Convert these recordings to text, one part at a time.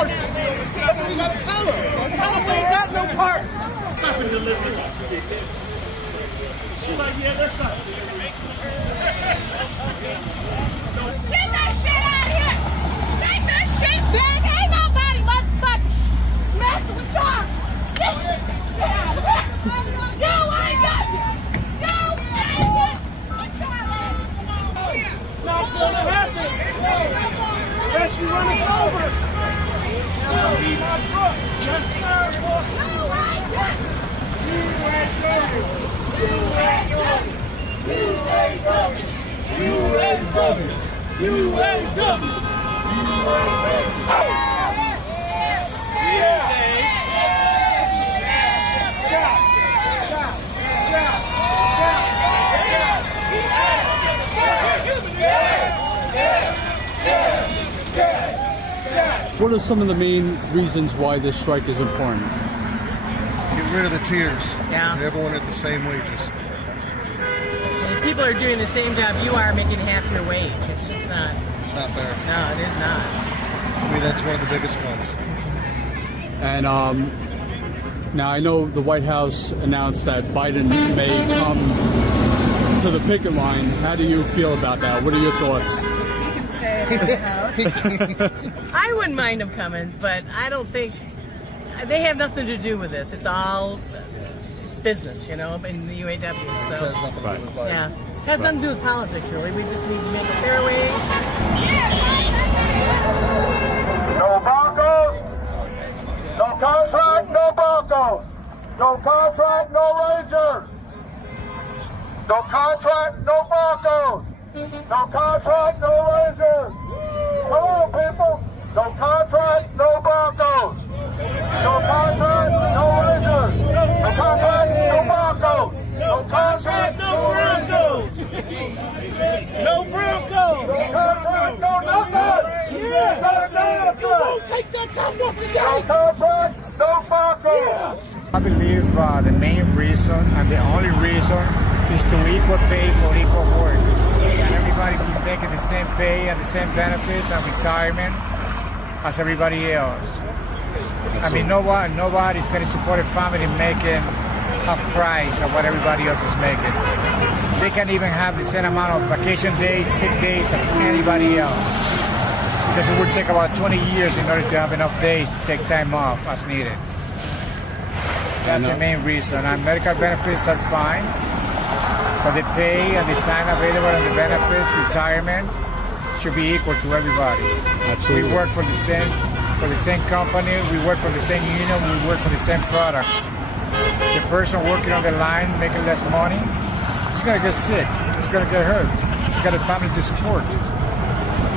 parts. That's what we got to tell them. Tell them we ain't got no parts. Stop and deliver. She's like, yeah, they're stopping. Get that shit out of here! Take that shit back! Ain't nobody motherfucking messing with y'all! Get out of here! You ain't nothing! You ain't nothing! It's not gonna happen. Unless you run us over. That'll be my truck. Yes, sir, boss. What are some of the main reasons why this strike is important? Get rid of the tiers. Yeah. Everyone at the same wages. People are doing the same job you are, making half your wage. It's just not. It's not fair. No, it is not. To me, that's one of the biggest ones. And now I know the White House announced that Biden may come to the picket line. How do you feel about that? What are your thoughts? I wouldn't mind them coming, but I don't think they have nothing to do with this. It's business, you know, in the UAW. So It has nothing to do with Biden. yeah, it has nothing to do with politics, really. We just need to make a fair wage. No Broncos, no contract, no Broncos. No contract, no Rangers. No contract, no Broncos. No contract, no Rangers. Come on, people. No contract, no Broncos. No contract, no Rangers. No contract, no Broncos. No contract, no Broncos. No Broncos. No contract, no nothing. Yeah. No nothing. You won't take that time off the game. No contract, no Broncos. I believe the main reason and the only reason is to equal pay for equal work. And everybody be making the same pay and the same benefits and retirement as everybody else. I mean, nobody's going to support a family making half price of what everybody else is making. They can even have the same amount of vacation days, sick days as anybody else. Because it would take about 20 years in order to have enough days to take time off as needed. That's the main reason. And medical benefits are fine. But the pay and the time available and the benefits, retirement, should be equal to everybody. Absolutely. We work for the same company, we work for the same union, we work for the same product. The person working on the line making less money, he's gonna get sick, he's gonna get hurt, he's got a family to support.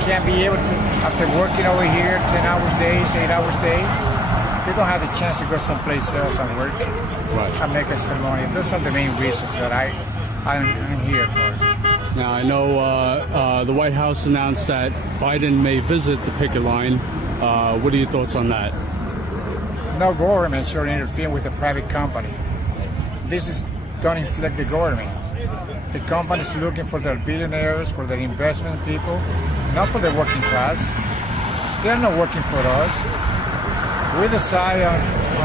Can't be able to, after working over here 10 hours days, 8 hours days, they don't have the chance to go someplace else and work and make extra money. Those are the main reasons that I'm here for. Now, I know the White House announced that Biden may visit the picket line. What are your thoughts on that? No government should interfere with a private company. Don't inflict the government. The company is looking for their billionaires, for their investment people, not for the working class. They're not working for us. We decide on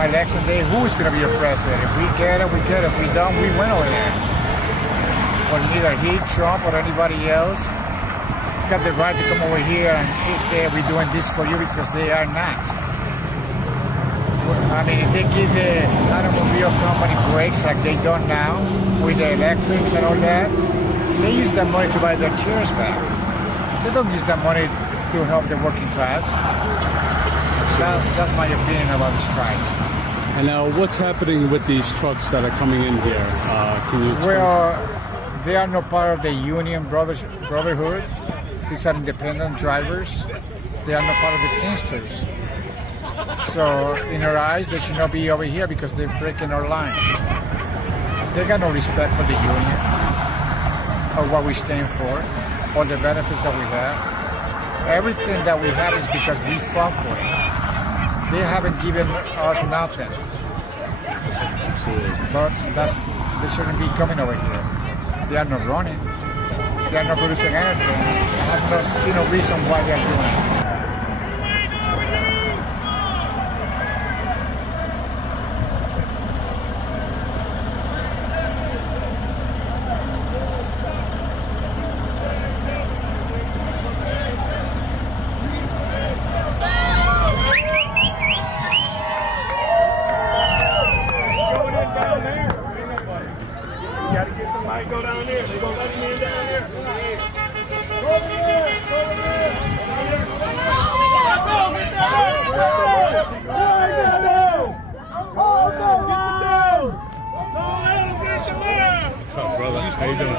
election day who is going to be a president. If we get it, we get it. If we don't, we win over there. Or neither he, Trump, or anybody else got the right to come over here and say we're doing this for you, because they are not. I mean, if they give the automobile company breaks like they done now with the electrics and all that, they use that money to buy their chairs back. They don't use that money to help the working class. That's my opinion about the strike. And now, what's happening with these trucks that are coming in here? Can you explain? Well, they are not part of the union brotherhood. These are independent drivers. They are not part of the Teamsters. So, in our eyes, they should not be over here because they're breaking our line. They got no respect for the union or what we stand for or the benefits that we have. Everything that we have is because we fought for it. They haven't given us nothing. But they shouldn't be coming over here. They are not running. They are not producing anything. I have no reason why they are doing it. How you doing?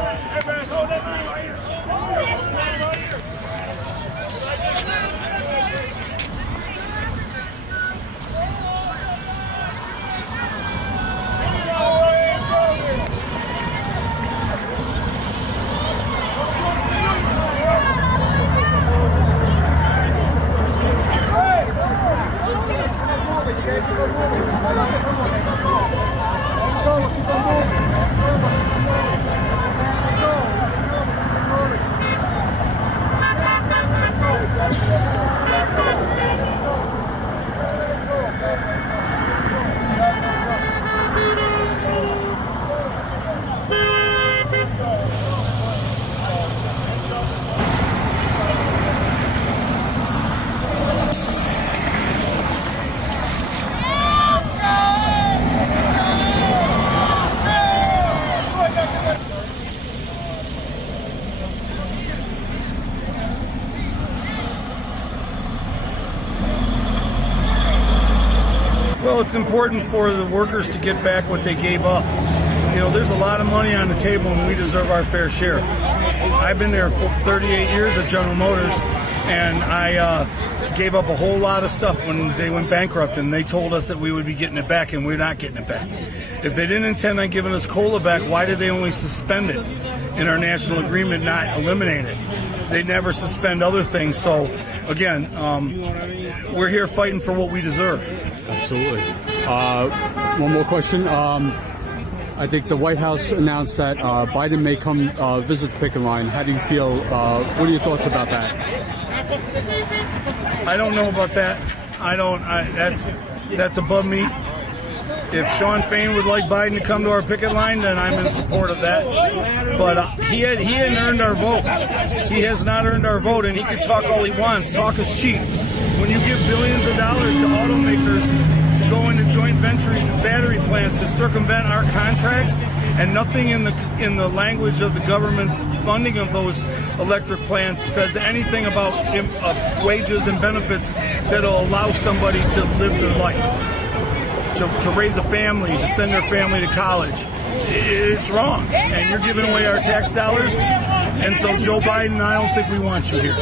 Well, it's important for the workers to get back what they gave up. You know, there's a lot of money on the table and we deserve our fair share. I've been there for 38 years at General Motors, and I gave up a whole lot of stuff when they went bankrupt, and they told us that we would be getting it back, and we're not getting it back. If they didn't intend on giving us COLA back, why did they only suspend it in our national agreement, not eliminate it? They never suspend other things. So, again, we're here fighting for what we deserve. Absolutely. One more question. I think the White House announced that Biden may come visit the picket line. How do you feel? What are your thoughts about that? I don't know about that. That's above me. If Sean Fain would like Biden to come to our picket line, then I'm in support of that. But he hadn't earned our vote. He has not earned our vote, and he can talk all he wants. Talk is cheap. When you give billions of dollars to automakers to go into joint ventures and battery plants to circumvent our contracts, and nothing in the language of the government's funding of those electric plants says anything about wages and benefits that'll allow somebody to live their life. To raise a family, to send their family to college. It's wrong. And you're giving away our tax dollars. And so, Joe Biden, I don't think we want you here.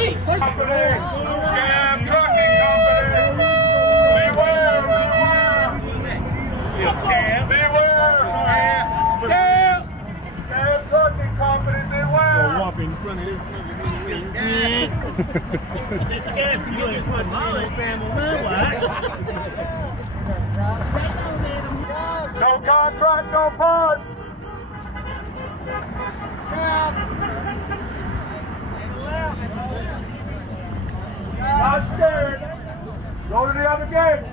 No contract, no part. Not scared. Go to the other gate.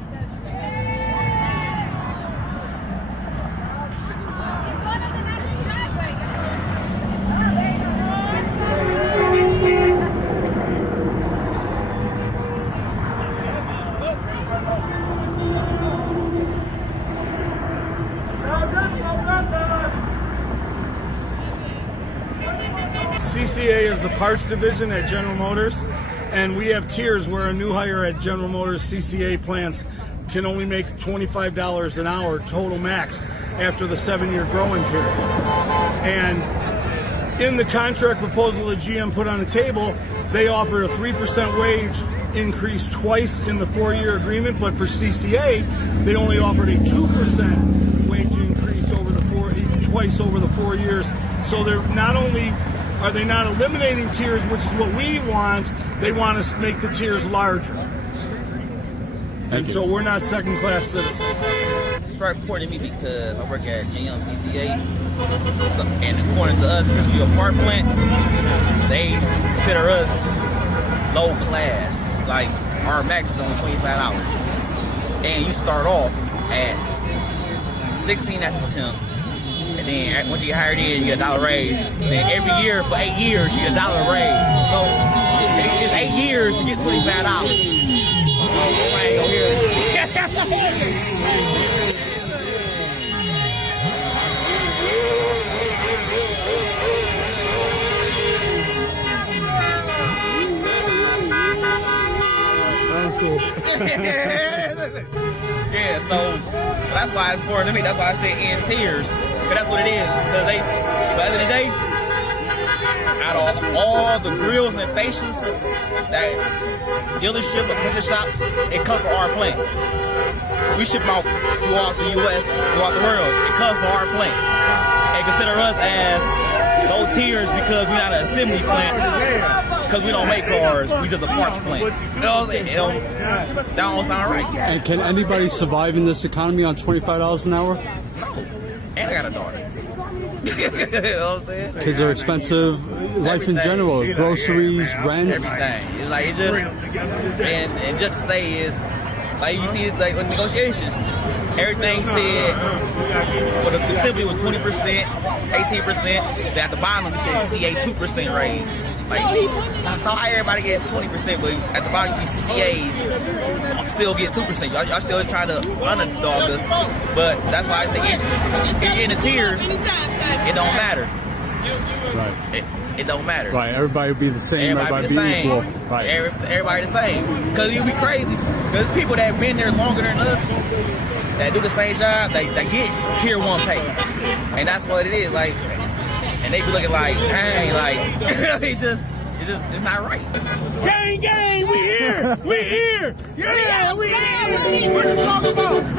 CCA is the parts division at General Motors, and we have tiers where a new hire at General Motors CCA plants can only make $25 an hour total max after the 7-year growing period. And in the contract proposal that GM put on the table, they offered a 3% wage increase twice in the 4-year agreement, but for CCA, they only offered a 2% wage increase twice over the 4 years. So they're not only are they not eliminating tiers, which is what we want, they want us to make the tiers larger. And so we're not second-class citizens. Start reporting me because I work at GM CCA, and according to us, since we a part plant, they consider us low class. Like, our max is only $25. And you start off at 16 as a temp. And then once you get hired in, you get $1 raise. Then every year for 8 years, you get $1 raise. So it's 8 years to get $25. So I ain't gonna hear it. That was cool. Yeah, so that's why it's important to me. That's why I say in tears. Because that's what it is. Because But at the end of the day, out of all the grills and facials that dealership or printer shops, it comes from our plant. We ship them out throughout the U.S., throughout the world. It comes from our plant. They consider us as low tiers because we're not an assembly plant, because we don't make cars, we just a parts plant. You know what I'm saying? That don't sound right. And can anybody survive in this economy on $25 an hour? No. And I got a daughter. You know what I'm saying? Kids are expensive, life in general, groceries, rent. Everything. It's like, it's just, and just to say is, like you see, like with negotiations, everything said, well, the assembly was 20%, 18%, at the bottom you said 68, 2% raise. Like, so how everybody get 20%, but at the bottom you see CCAs still get 2%. Y'all still trying to underdog us, but that's why I say if you're in the tiers, it don't matter. Right. It don't matter. Right. Everybody would be the same. Everybody be equal. Right. Everybody the same. Because you'd be crazy. Because people that have been there longer than us, that do the same job, they get tier 1 pay, and that's what it is. Like. And they be looking like, dang, like, it's not right. Gang, gang, we here! We here! Yeah, we here! What you talking about? I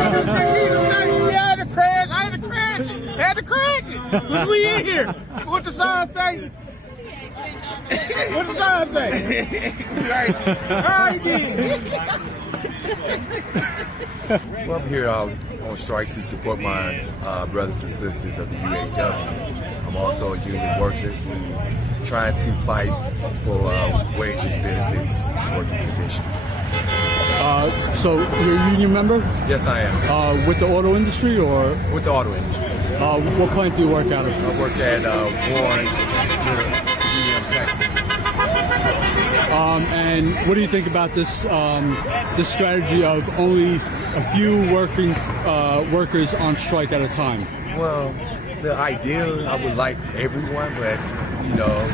had to crash it! Because we in here! What the sign say? What the sign say? Alright then! Well, I'm here on strike to support my brothers and sisters of the UAW. I'm also a union worker trying to fight for wages, benefits, and working conditions. So you're a union member? Yes, I am. With the auto industry or? With the auto industry. What plant do you work out of? I work at Warren, GM, Texas. And what do you think about this this strategy of only a few workers on strike at a time? Well, the ideal, I would like everyone, but you know,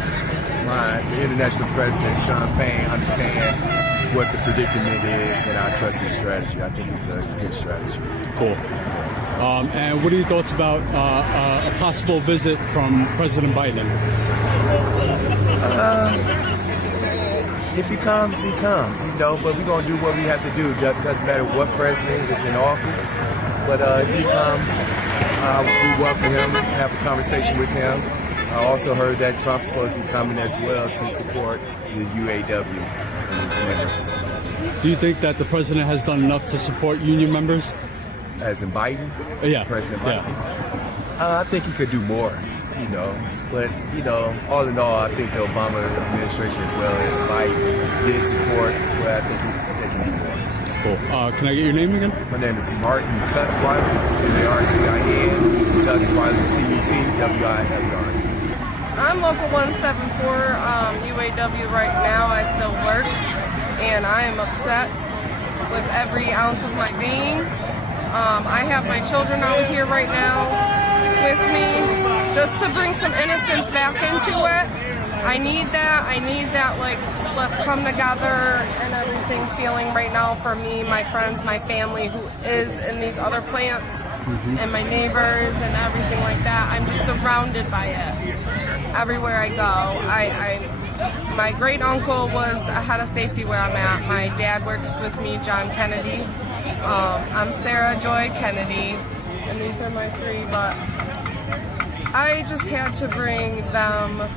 the international president Sean Fain understands what the predicament is, and I trust his strategy. I think it's a good strategy. Cool. And what are your thoughts about a possible visit from President Biden? If he comes, he comes, you know, but we're going to do what we have to do. It doesn't matter what president is in office, but if he comes, we welcome him, have a conversation with him. I also heard that Trump's supposed to be coming as well to support the UAW and its members. Do you think that the president has done enough to support union members? As in Biden? Yeah. President Biden? Yeah. I think he could do more, you know. But, you know, all in all, I think the Obama administration as well as Biden did support, but I think they can do more. Cool. Can I get your name again? My name is Martin Tutzweiler. It's M-A-R-T-I-N. Tutzweiler is T-U-T-W-I-L-E-R. I'm local 174 UAW right now. I still work, and I am upset with every ounce of my being. I have my children out here right now with me just to bring some innocence back into it. I need that, like, let's come together and everything feeling right now for me, my friends, my family who is in these other plants, and my neighbors and everything like that. I'm just surrounded by it everywhere I go. My great uncle was a head of safety where I'm at. My dad works with me, John Kennedy. I'm Sarah Joy Kennedy, and these are my three, but I just had to bring them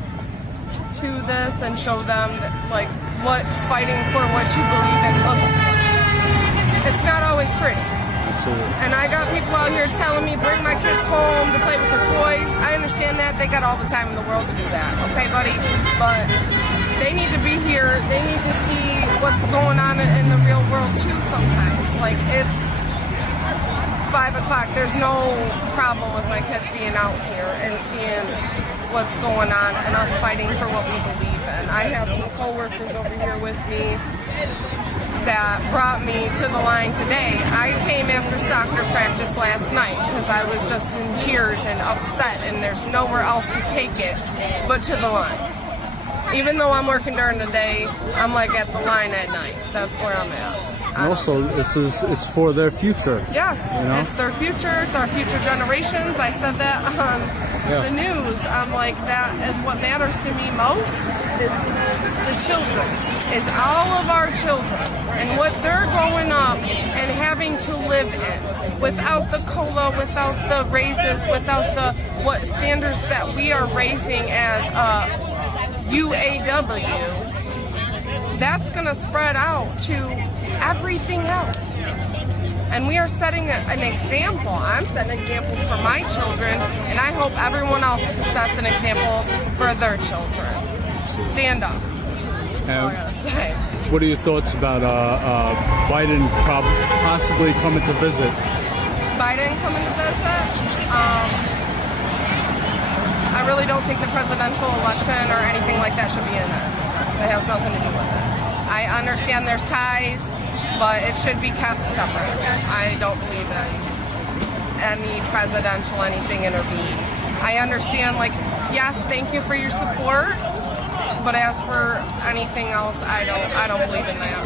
to this and show them that, like, what fighting for what you believe in looks like. It's not always pretty. Absolutely. And I got people out here telling me bring my kids home to play with their toys. I understand that. They got all the time in the world to do that. Okay, buddy? But they need to be here. They need to see what's going on in the real world too sometimes. Like, it's 5 o'clock. There's no problem with my kids being out here and seeing what's going on and us fighting for what we believe in. I have some co-workers over here with me that brought me to the line today. I came after soccer practice last night because I was just in tears and upset, and there's nowhere else to take it but to the line. Even though I'm working during the day, I'm like at the line at night. That's where I'm at. And also, it's for their future. Yes, you know? It's their future. It's our future generations. I said that on the news. I'm like, that is what matters to me most, is the children. Is all of our children and what they're growing up and having to live in, without the COLA, without the raises, without the what standards that we are raising as UAW. That's going to spread out to everything else. And we are setting an example. I'm setting an example for my children, and I hope everyone else sets an example for their children. Stand up. That's all I gotta say. What are your thoughts about Biden possibly coming to visit? Biden coming to visit? I really don't think the presidential election or anything like that should be in it. It has nothing to do with it. I understand there's ties, but it should be kept separate. I don't believe in any presidential anything intervene. I understand, like, yes, thank you for your support, but as for anything else, I don't believe in that.